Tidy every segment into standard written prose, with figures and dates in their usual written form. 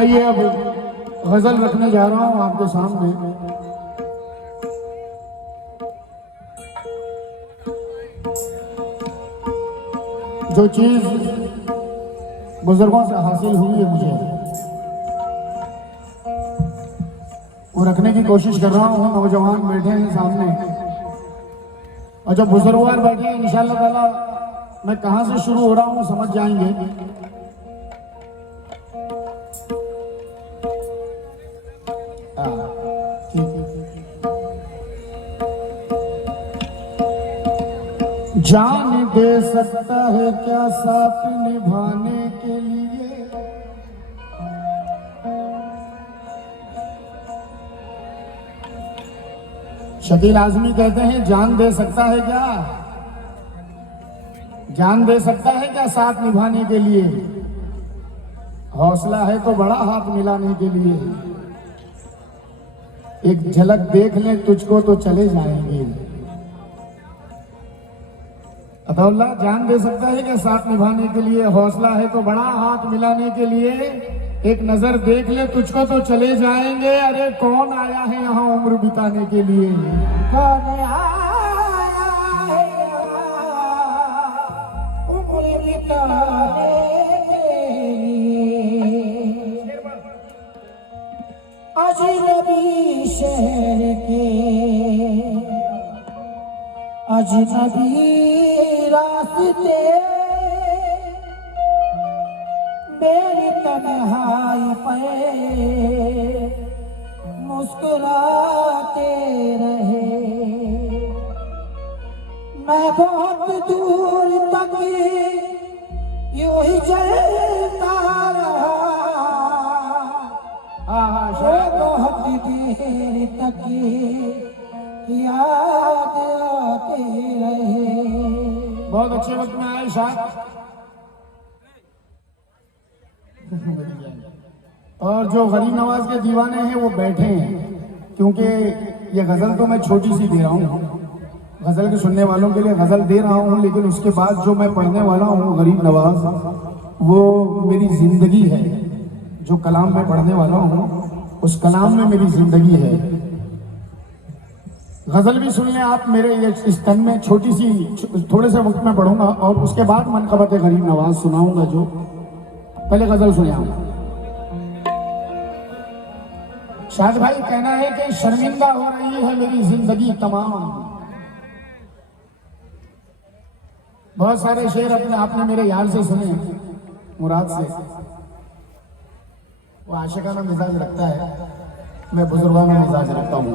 आइए अब गजल रखने जा रहा हूं आपके सामने। जो चीज बुजुर्गों से हासिल हुई है मुझे, वो रखने की कोशिश कर रहा हूं। नौजवान बैठे हैं सामने और जो बुजुर्गवार बैठे हैं, इंशाअल्लाह ताला मैं कहां से शुरू हो रहा हूं समझ जाएंगे। जान दे सकता है क्या साथ निभाने के लिए, शकील आजमी कहते हैं जान दे सकता है क्या, जान दे सकता है क्या साथ निभाने के लिए, हौसला है तो बड़ा हाथ मिलाने के लिए, एक झलक देख ले तुझको तो चले जाएंगे। अतौल्ला जान दे सकता है कि साथ निभाने के लिए, हौसला है तो बड़ा हाथ मिलाने के लिए, एक नजर देख ले तुझको तो चले जाएंगे। अरे कौन आया है यहाँ उम्र बिताने के लिए, कौन आया है उम्र बिताने के लिए, अजनबी शहर के अजनबी रास्ते मेरी तन्हाई पे मुस्कुराते रहे। मैं बहुत दूर तक यूं ही चलता रहा, बहुत देर तक याद आते रहे। बहुत अच्छे वक्त में आए शायद। और जो गरीब नवाज के दीवाने हैं वो बैठे हैं, क्योंकि ये गजल तो मैं छोटी सी दे रहा हूँ, गजल के सुनने वालों के लिए गजल दे रहा हूँ, लेकिन उसके बाद जो मैं पढ़ने वाला हूँ गरीब नवाज, वो मेरी जिंदगी है। जो कलाम में पढ़ने वाला हूँ उस कलाम में मेरी जिंदगी है। गजल भी सुन लें आप मेरे इस तन में, छोटी सी थोड़े से वक्त में पढ़ूंगा और उसके बाद मनक़बत गरीब नवाज सुनाऊंगा। जो पहले गजल सुने आप। शायद भाई कहना है कि शर्मिंदा हो रही है मेरी जिंदगी तमाम। बहुत सारे शेर अपने आपने मेरे यार से सुने, मुराद से। वो आशिकाना मिजाज रखता है, मैं बुजुर्गाना मिजाज रखता हूँ।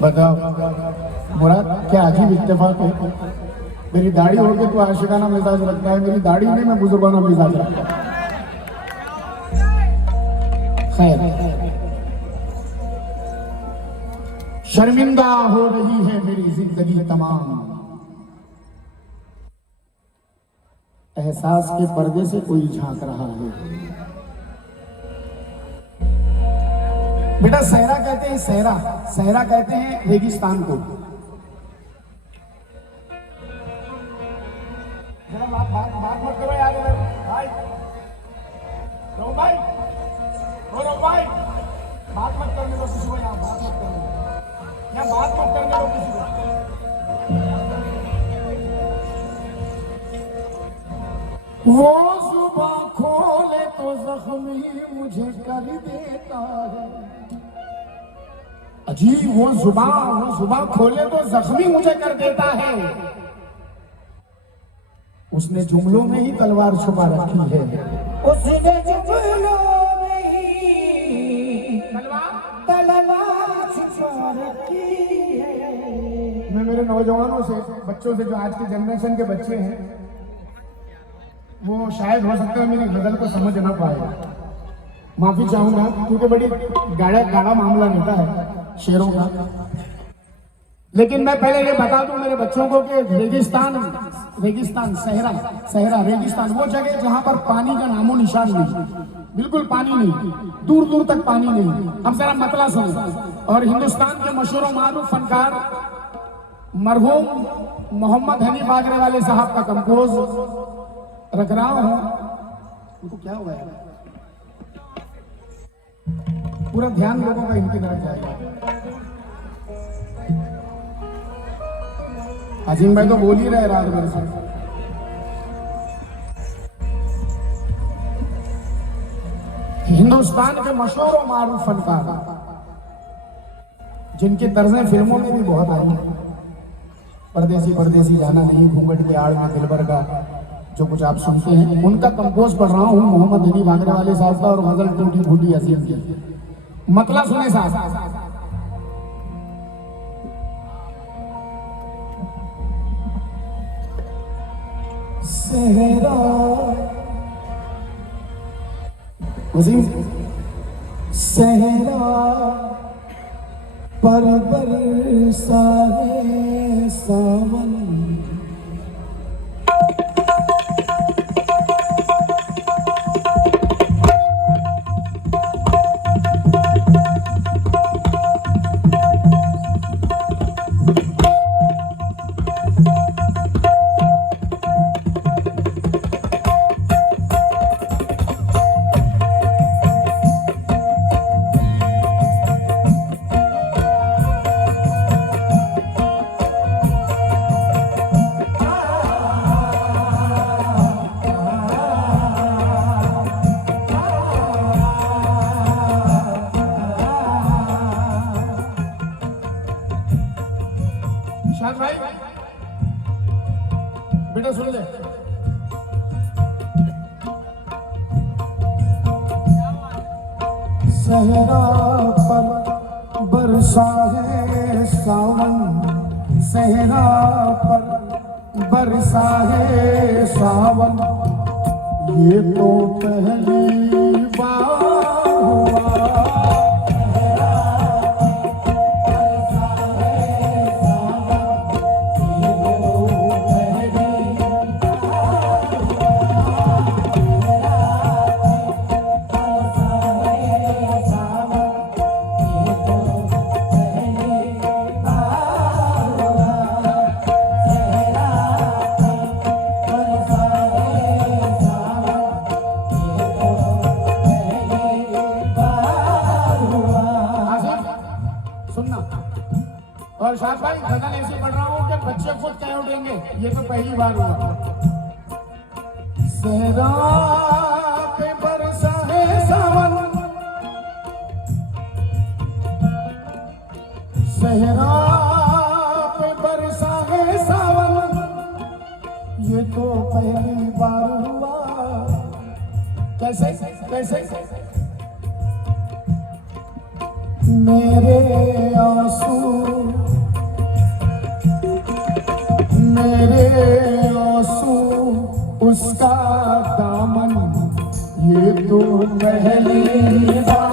बताओ मुराद, क्या अजीब इत्तेफाक है। मेरी दाढ़ी हो के तो आशिकाना मिजाज रखता है, मेरी दाढ़ी नहीं, मैं बुजुर्गाना मिजाज रखता हूँ। खैर, शर्मिंदा हो रही है मेरी जिंदगी तमाम, एहसास के पर्दे से कोई झांक रहा है। बेटा सहरा कहते हैं, सहरा सहरा कहते हैं रेगिस्तान को। जरा बात मत करो यार भाई, भाई भाई बात मत करने दो किसी को, यहाँ बात मत करने दो, यहाँ बात मत करने दो किसी को। वो सुबह खोले तो जख्मी मुझे कर देता है। अजीब, वो जुबान खोले तो जख्मी मुझे कर देता है। उसने जुमलों में ही तलवार छुपा रखी है, उसने जुमलों में ही तलवार छुपा रखी है। मैं मेरे नौजवानों से, बच्चों से, जो आज की जनरेशन के बच्चे हैं, वो शायद हो सकता है मेरी गजल को समझ ना पाए, माफी चाहूंगा, क्योंकि बड़ी गाढ़ा मामला रहता है शेरों का। लेकिन मैं पहले ये बता दूं मेरे बच्चों को कि रेगिस्तान सहरा रेगिस्तान वो जगह जहां पर पानी का नामो निशान नहीं, बिल्कुल पानी नहीं, दूर दूर तक पानी नहीं। अब जरा मतला सुनो। और हिंदुस्तान के मशहूर मारूफ फनकार मरहूम मोहम्मद हनी बागरे वाले साहब का कंपोज रख रहा हूं। उनको क्या हुआ है? पूरा ध्यान लोगों का इनकी तरफ जाएगा। अजीम भाई तो बोल ही रहे रात भर से। हिंदुस्तान के मशहूर और मारूफ फनकार जिनकी तर्जें फिल्मों में भी बहुत आई हैं, परदेसी परदेसी जाना नहीं, घूंघट के आड़ में दिलबर का, जो कुछ आप सुनते हैं, उनका कंपोज पढ़ रहा हूं मोहम्मद हनी बागरे वाले साहब का, और गजल टूटी फूटी अजीम की। मतलब सुने साहब। सहरा अजीम सहरा पर बरसा है सावन, शाद भाई बेटा सुन ले। सहरा पर बरसा है सावन, सहरा पर बरसा है सावन, ये तो पहली बार हुआ। सुनना। और शाद भाई गजल ऐसे पढ़ रहा हूँ कि बच्चे खुद कह उठेंगे, ये तो पहली बार हुआ। सहरा पे बरसा है सावन, सहरा पे बरसा है सावन, ये तो पहली बार हुआ। कैसे कैसे? मेरे आंसू उसका दामन, ये तो पहली बार।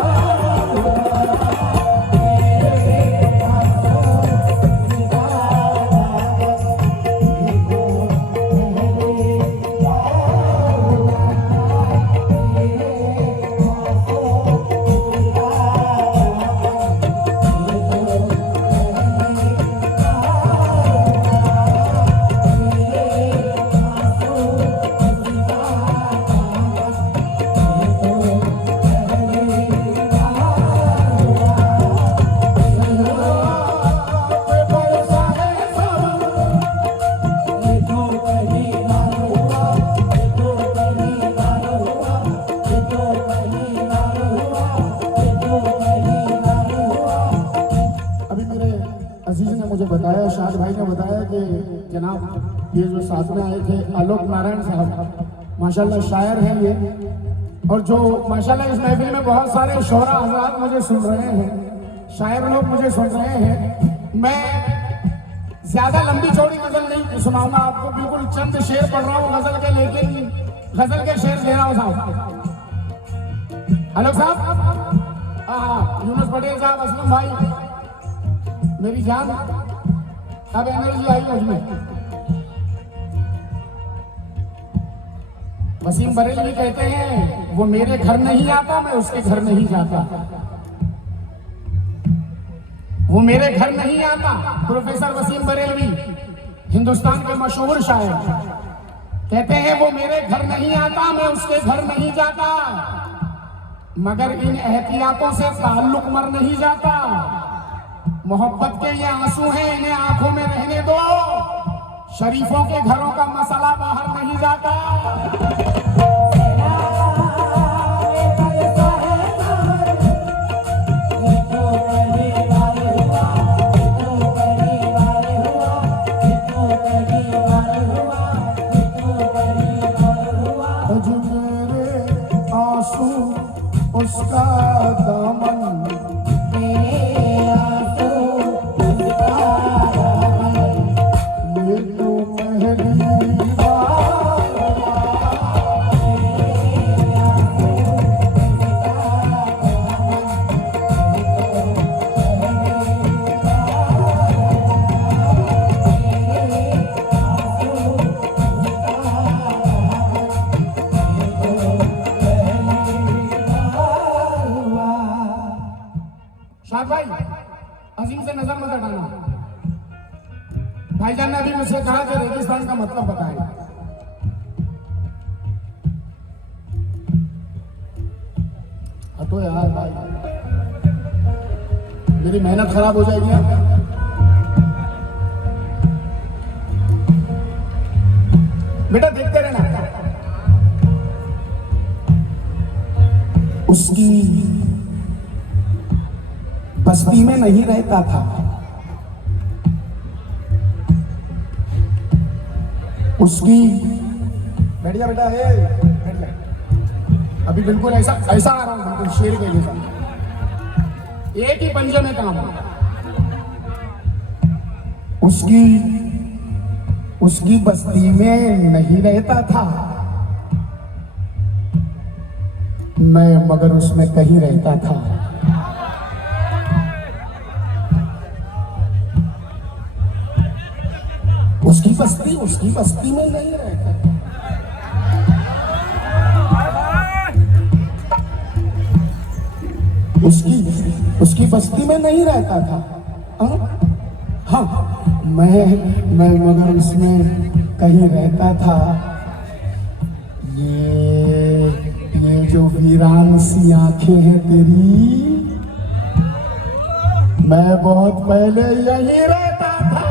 मुझे बताया, शाद भाई ने बताया कि जनाब ये जो साथ में आए थे आलोक नारायण साहब, माशाल्लाह शायर हैं ये, और जो माशाल्लाह इस महफिल में बहुत सारे शोरा हजरात मुझे सुन रहे हैं, शायर लोग मुझे सुन रहे हैं। मैं ज्यादा लंबी चौड़ी गजल नहीं सुनाऊंगा आपको, बिल्कुल चंद शेर पढ़ रहा हूँ गजल के, लेकिन गजल के शेर दे रहा हूँ साहब। आलोक साहब, हाँ, यूनुस पटेल साहब, असलम भाई, मेरी जान, अब एनर्जी आई मुझमें। वसीम बरेलवी कहते हैं वो मेरे घर नहीं आता, मैं उसके घर नहीं जाता। वो मेरे घर नहीं आता, प्रोफेसर वसीम बरेलवी। हिंदुस्तान के मशहूर शायर कहते हैं, वो मेरे घर नहीं आता, मैं उसके घर नहीं जाता, मगर इन एहतियातों से ताल्लुक मर नहीं जाता। मोहब्बत के ये आंसू हैं, इन्हें आंखों में रहने दो, शरीफों के घरों का मसला बाहर नहीं जाता। उसका दामन मेरे आंसू उसका दामन, ये तो पहली बार शाद भाई, अजीम से नजर मत हटाना। भाईजान ने अभी मुझसे कहा कि रेगिस्तान का मतलब बताएं। हटो यार भाई, मेरी मेहनत खराब हो जाएगी ना। बेटा देखते रहना। उसकी बस्ती में नहीं रहता था, उसकी बैठ जा बेटा, बैठ जा। अभी बिल्कुल ऐसा ऐसा आ रहा हूं, बिल्कुल शेर के जैसा, एक ही पंजे में काम। उसकी बस्ती में नहीं रहता था मैं, मगर उसमें कहीं रहता था। उसकी बस्ती में नहीं रहता, उसकी बस्ती में नहीं रहता था। हाँ, मैं मगर उसमें कहीं रहता था। ये जो वीरान सी आंखें हैं तेरी, मैं बहुत पहले यहीं रहता था।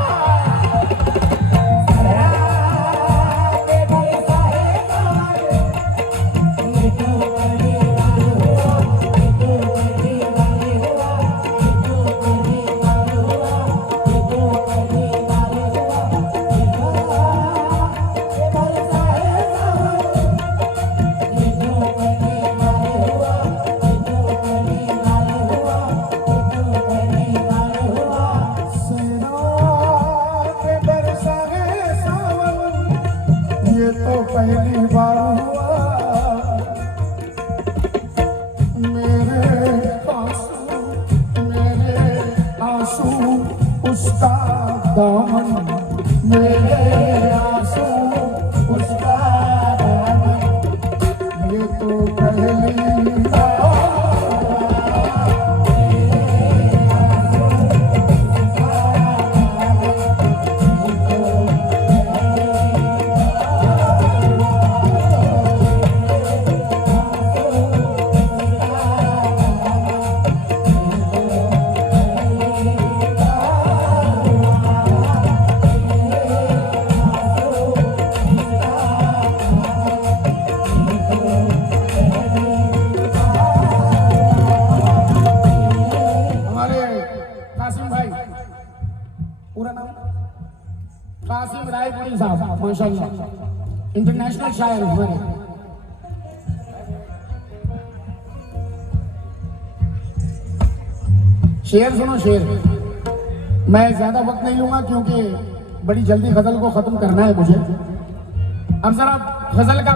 पहली बार हुआ मेरे आंसू उसका दामन, मेरे आंसू उसका दामन, ये तो पहली बार। पूरा नाम कासिम रायपुरी साहब, माशाल्लाह इंटरनेशनल शायर हमारे। शेर सुनो, शेर। मैं ज्यादा वक्त नहीं लूंगा क्योंकि बड़ी जल्दी गजल को खत्म करना है मुझे। अब जरा गजल का